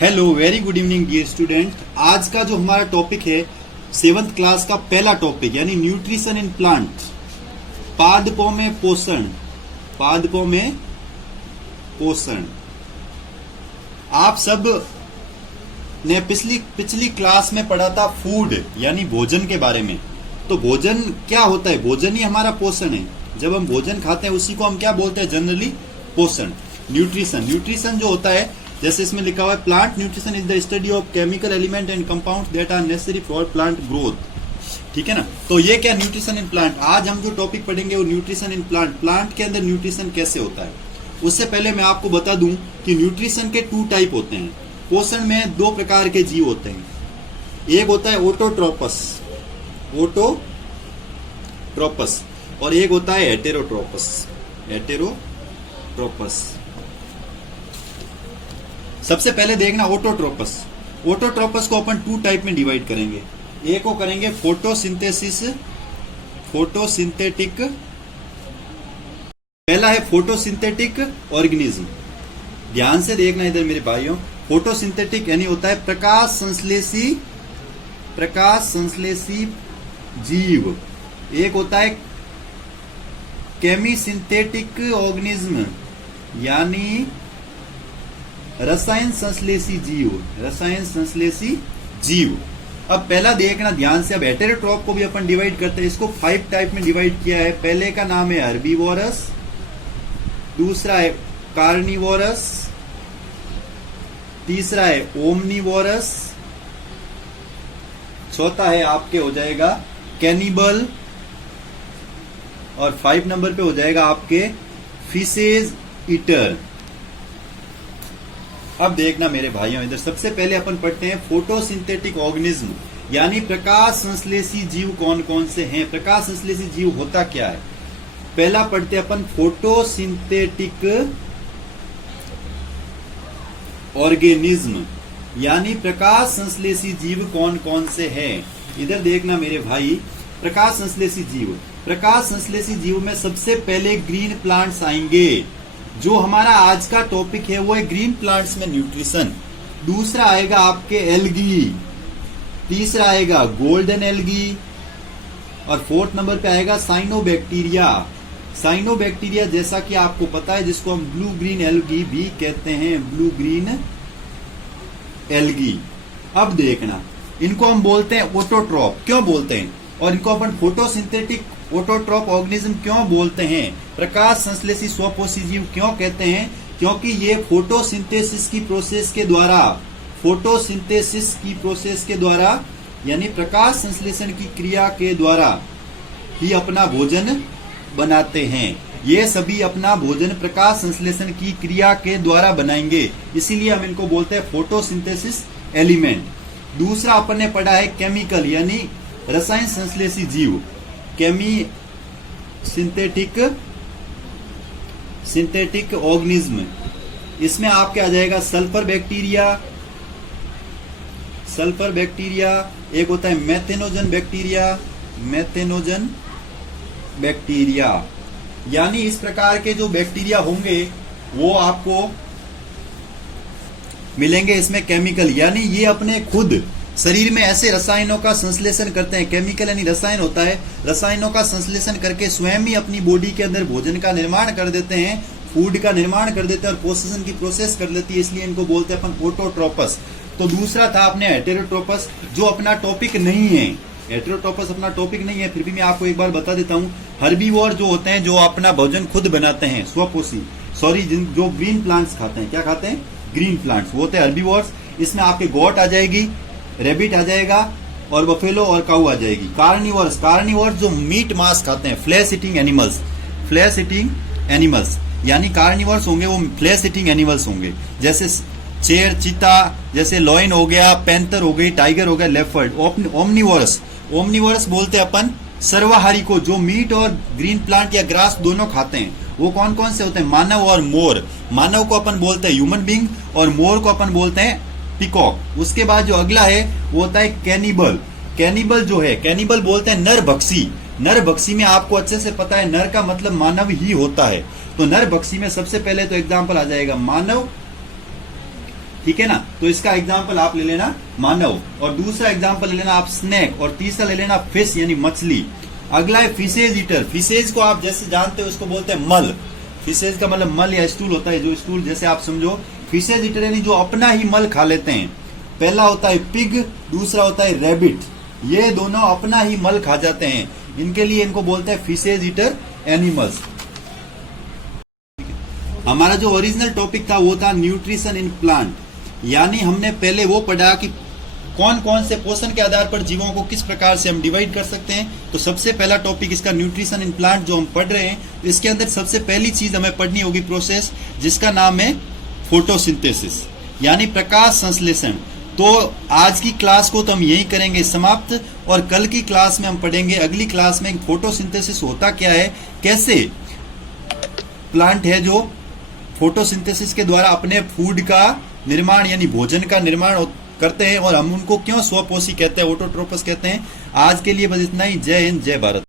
Hello, very good evening dear student. आज का जो हमारा टॉपिक है 7th क्लास का पहला टॉपिक यानी न्यूट्रिशन इन प्लांट, पादपों में पोषण। पादपों में पोषण आप सब ने पिछली क्लास में पढ़ा था फूड यानी भोजन के बारे में। तो भोजन क्या होता है? भोजन ही हमारा पोषण है। जब हम भोजन खाते हैं उसी को हम क्या बोलते हैं जनरली? पोषण। न्यूट्रिशन जो होता है, जैसे इसमें लिखा हुआ है plant nutrition is the study of chemical element and compound that are necessary for plant growth. ठीक है ना? तो ये क्या न्यूट्रिशन इन प्लांट। आज हम जो टॉपिक पढ़ेंगे वो न्यूट्रिशन इन प्लांट। प्लांट के अंदर न्यूट्रिशन कैसे होता है उससे पहले मैं आपको बता दूं कि न्यूट्रिशन के 2 टाइप होते हैं। पोषण में 2 प्रकार के जीव होते हैं। एक होता है ऑटोट्रोपस और एक होता है हेटेरोट्रोपस। सबसे पहले देखना ऑटोट्रोपस को अपन 2 टाइप में डिवाइड करेंगे। एक को करेंगे फोटोसिंथेटिक। पहला है फोटोसिंथेटिक ऑर्गेनिज्म। ध्यान से देखना इधर मेरे भाइयों। फोटोसिंथेटिक यानी होता है प्रकाश संश्लेषी जीव। एक होता है केमिसिंथेटिक ऑर्गेनिज्म यानी रसायन संश्लेषी जीव। अब पहला देखना ध्यान से। अब हेटेरोट्रॉप को भी अपन डिवाइड करते हैं। इसको 5 टाइप में डिवाइड किया है। पहले का नाम है हर्बीवोरस, दूसरा है कार्निवोरस, तीसरा है ओमनीवोरस, चौथा है आपके हो जाएगा कैनिबल, और 5 नंबर पे हो जाएगा आपके फिशेज ईटर। अब देखना मेरे भाइयों इधर, सबसे पहले अपन पढ़ते हैं फोटोसिंथेटिक ऑर्गेनिज्म यानी प्रकाश संश्लेषी जीव कौन कौन से हैं। प्रकाश संश्लेषी जीव होता क्या है? पहला पढ़ते हैं अपन फोटोसिंथेटिक ऑर्गेनिज्म यानी प्रकाश संश्लेषी जीव कौन कौन से हैं। इधर देखना मेरे भाई, प्रकाश संश्लेषी जीव में सबसे पहले ग्रीन प्लांट्स आएंगे। जो हमारा आज का टॉपिक है वो है ग्रीन प्लांट्स में न्यूट्रिशन। दूसरा आएगा आपके एल्गी, तीसरा आएगा गोल्डन एल्गी, और 4th नंबर पे आएगा साइनोबैक्टीरिया जैसा कि आपको पता है, जिसको हम ब्लू ग्रीन एल्गी भी कहते हैं। Blue green algae. अब देखना, इनको हम बोलते हैं ऑटोट्रॉप। क्यों बोलते हैं? और इनको अपन फोटोसिंथेटिक ऑटोट्रॉप ऑर्गेनिज्म क्यों बोलते हैं? प्रकाश संश्लेषी स्वपोषी जीव क्यों कहते हैं? क्योंकि ये फोटोसिंथेसिस की प्रोसेस के द्वारा यानी प्रकाश संश्लेषण की क्रिया के द्वारा ही अपना भोजन बनाते हैं। ये सभी अपना भोजन प्रकाश संश्लेषण की क्रिया के द्वारा बनाएंगे, इसीलिए हम इनको बोलते हैं फोटोसिंथेसिस एलिमेंट। दूसरा अपन ने पढ़ा है केमिकल यानी रसायन संश्लेषी जीव, सिंथेटिक ऑर्गेनिज्म। इसमें आपके आ जाएगा सल्फर बैक्टीरिया, एक होता है मेथेनोजन बैक्टीरिया। यानी इस प्रकार के जो बैक्टीरिया होंगे वो आपको मिलेंगे इसमें केमिकल, यानी ये अपने खुद शरीर में ऐसे रसायनों का संश्लेषण करते हैं। केमिकल यानी रसायन होता है, रसायनों का संश्लेषण करके स्वयं ही अपनी बॉडी के अंदर भोजन का निर्माण कर देते हैं, फूड का निर्माण कर देते हैं और पोषण की प्रोसेस कर लेती है, इसलिए इनको बोलते हैं अपन ऑटोट्रोपस। तो दूसरा था अपने हेटेरोट्रोपस, जो अपना टॉपिक नहीं है। हेटेरोट्रोपस अपना टॉपिक नहीं है, फिर भी मैं आपको एक बार बता देता हूँ। हर्बीवोर जो होते हैं, जो अपना भोजन खुद बनाते हैं, स्वपोषी, जो ग्रीन प्लांट्स खाते हैं। क्या खाते हैं? ग्रीन प्लांट्स, वो होते हैं हर्बीवोर्स। इसमें आपके गोट आ जाएगी, रेबिट आ जाएगा और बफेलो और काऊ आ जाएगी। कार्निवोर्स जो मीट मांस खाते हैं, फ्लैश ईटिंग एनिमल्स यानी कार्निवोर्स होंगे, वो फ्लैश ईटिंग एनिमल्स होंगे, जैसे शेर, चीता, जैसे लॉयन हो गया, पैंथर हो गई, टाइगर हो गया, लेपर्ड। ओमनीवोरस बोलते हैं अपन सर्वाहारी को, जो मीट और ग्रीन प्लांट या ग्रास दोनों खाते हैं। वो कौन कौन से होते हैं? मानव और मोर। मानव को अपन बोलते हैं ह्यूमन बींग और मोर को अपन बोलते हैं पिकॉक। उसके बाद जो अगला है वो होता है कैनिबल। कैनिबल बोलते हैं नरभक्षी में आपको अच्छे से पता है नर का मतलब मानव ही होता है। तो नरभक्षी में सबसे पहले तो एग्जांपल आ जाएगा मानव, ठीक है ना। तो इसका एग्जाम्पल आप ले लेना मानव, और दूसरा एग्जाम्पल ले लेना आप स्नेक, और तीसरा ले लेना फिश यानी मछली। अगला है फिशेज ईटर। फिशेज को आप जैसे जानते हो उसको बोलते हैं मल। फिशेज का मतलब मल या स्टूल होता है, जो स्टूल जैसे आप समझो। फिशेज ईटर यानी जो अपना ही मल खा लेते हैं। पहला होता है पिग, दूसरा होता है रैबिट। ये दोनों अपना ही मल खा जाते हैं, इनके लिए इनको बोलते हैं फिशेज ईटर एनिमल्स। हमारा जो ओरिजिनल टॉपिक था वो था न्यूट्रिशन इन प्लांट, यानी हमने पहले वो पढ़ा कि कौन कौन से पोषण के आधार पर जीवों को किस प्रकार से हम डिवाइड कर सकते हैं। तो सबसे पहला टॉपिक इसका न्यूट्रिशन इन प्लांट जो हम पढ़ रहे हैं, इसके अंदर सबसे पहली चीज हमें पढ़नी होगी प्रोसेस, जिसका नाम है फोटोसिंथेसिस यानी प्रकाश संश्लेषण। तो आज की क्लास को तो हम यही करेंगे समाप्त, और कल की क्लास में हम पढ़ेंगे, अगली क्लास में फोटोसिंथेसिस होता क्या है, कैसे प्लांट है जो फोटोसिंथेसिस के द्वारा अपने फूड का निर्माण यानी भोजन का निर्माण करते हैं, और हम उनको क्यों स्वपोषी कहते हैं, ऑटोट्रोपस कहते हैं। आज के लिए बस इतना ही। जय हिंद, जय भारत।